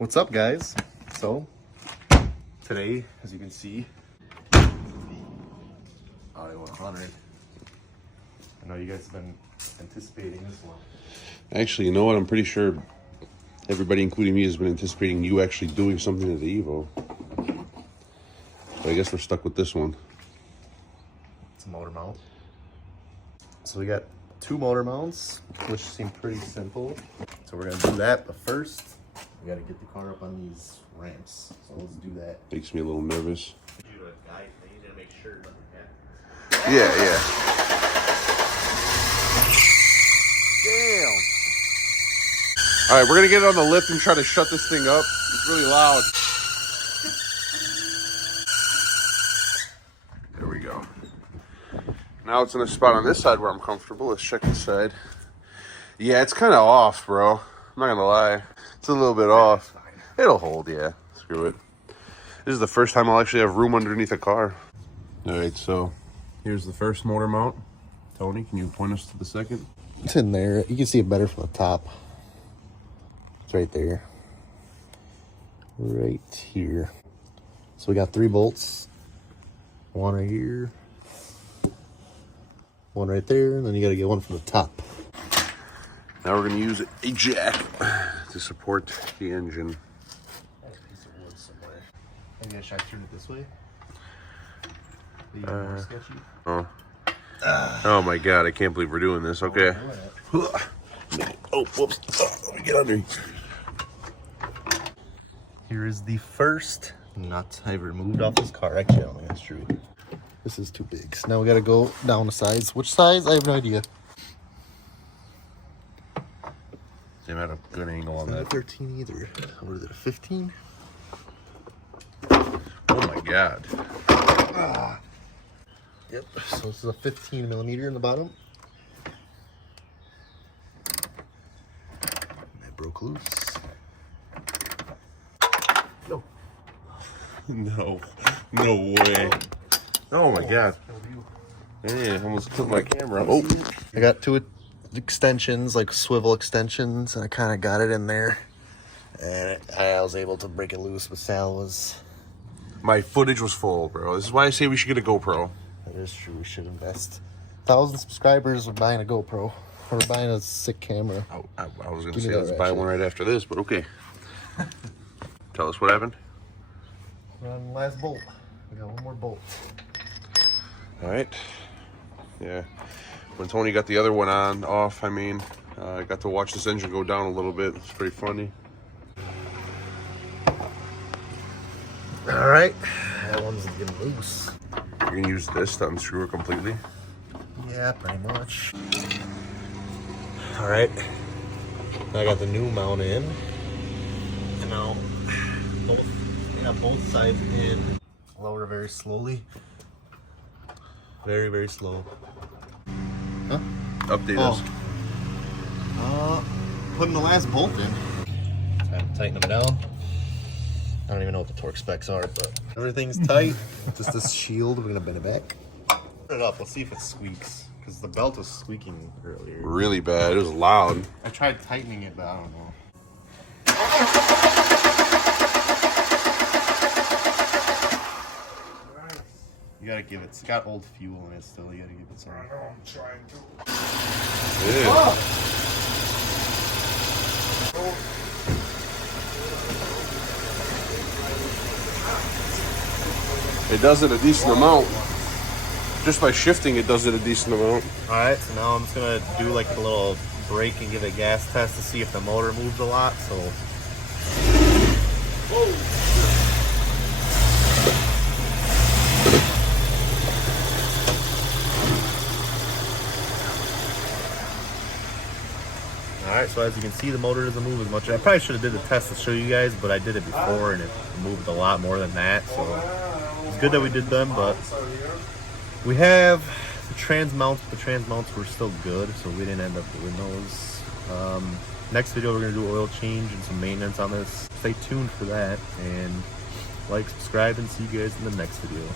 What's up, guys? So today, as you can see, Audi 100. I know you guys have been anticipating this one. Actually, you know what? I'm pretty sure everybody, including me, has been anticipating you actually doing something to the Evo. But I guess we're stuck with this one. It's a motor mount. So we got two motor mounts, which seem pretty simple. So we're gonna do that, but first, we gotta get the car up on these ramps. So let's do that. Makes me a little nervous. You need to make sure nothing happens. Yeah. Damn. All right, we're gonna get it on the lift and try to shut this thing up. It's really loud. There we go. Now it's in a spot on this side where I'm comfortable. Let's check this side. Yeah, it's kind of off, bro. I'm not gonna lie. It's a little bit off. It'll hold, yeah. Screw it. This is the first time I'll actually have room underneath a car. All right, so here's the first motor mount. Tony, can you point us to the second? It's in there. You can see it better from the top. It's right there. Right here. So we got 3 bolts. One right here. One right there. And then you got to get one from the top. Now we're going to use a jack to support the engine. There's a piece of wood somewhere. Maybe should I turn it this way? More sketchy. Oh my god, I can't believe we're doing this. Okay. Oh, whoops. Oh, let me get under. Here is the first nut I've removed off this car. Actually, I don't think that's true. This is too big. So now we got to go down the sides. Which sides? I have no idea. They had a good angle on Not that. 13 either. What is it, a 15? Oh my god. Yep. So this is a 15 millimeter in the bottom. And that broke loose. No. No way. Oh my god. Hey, I almost put my camera up. Oh. I got 2 extensions, like swivel extensions, and I kind of got it in there. And I was able to break it loose, but Sal was... My footage was full, bro. This is why I say we should get a GoPro. That is true. We should invest. 1,000 subscribers. We're buying a GoPro. We're buying a sick camera. I was going to Give me say let's that, buy actually. one right after this, but okay. Tell us what happened. We're on the last bolt. We got one more bolt. All right. Yeah. When Tony got the other one off, I got to watch this engine go down a little bit. It's pretty funny. All right. That one's getting loose. You're going to use this to unscrew it completely? Yeah, pretty much. All right. Now I got the new mount in. And now both sides in. Lower very slowly. Very, very slow. Huh? Update us. Putting the last bolt in. Tighten them down. I don't even know what the torque specs are, but everything's tight. Just this shield, we're gonna bend it back. Put it up, let's see if it squeaks. Because the belt was squeaking earlier. Really bad. It was loud. I tried tightening it, but I don't know. You gotta give it, it's got old fuel in it still, you gotta give it some. I know, I'm trying to. Yeah. It does it a decent amount. Just by shifting, it does it a decent amount. Alright, so now I'm just gonna do like a little brake and give it a gas test to see if the motor moves a lot, so. Whoa! Alright, so as you can see, the motor doesn't move as much. I probably should have did the test to show you guys, but I did it before and it moved a lot more than that, so it's good that we did them, but we have the trans mounts. The trans mounts were still good, so we didn't end up doing those. Next video, we're going to do oil change and some maintenance on this. Stay tuned for that, and like, subscribe, and see you guys in the next video.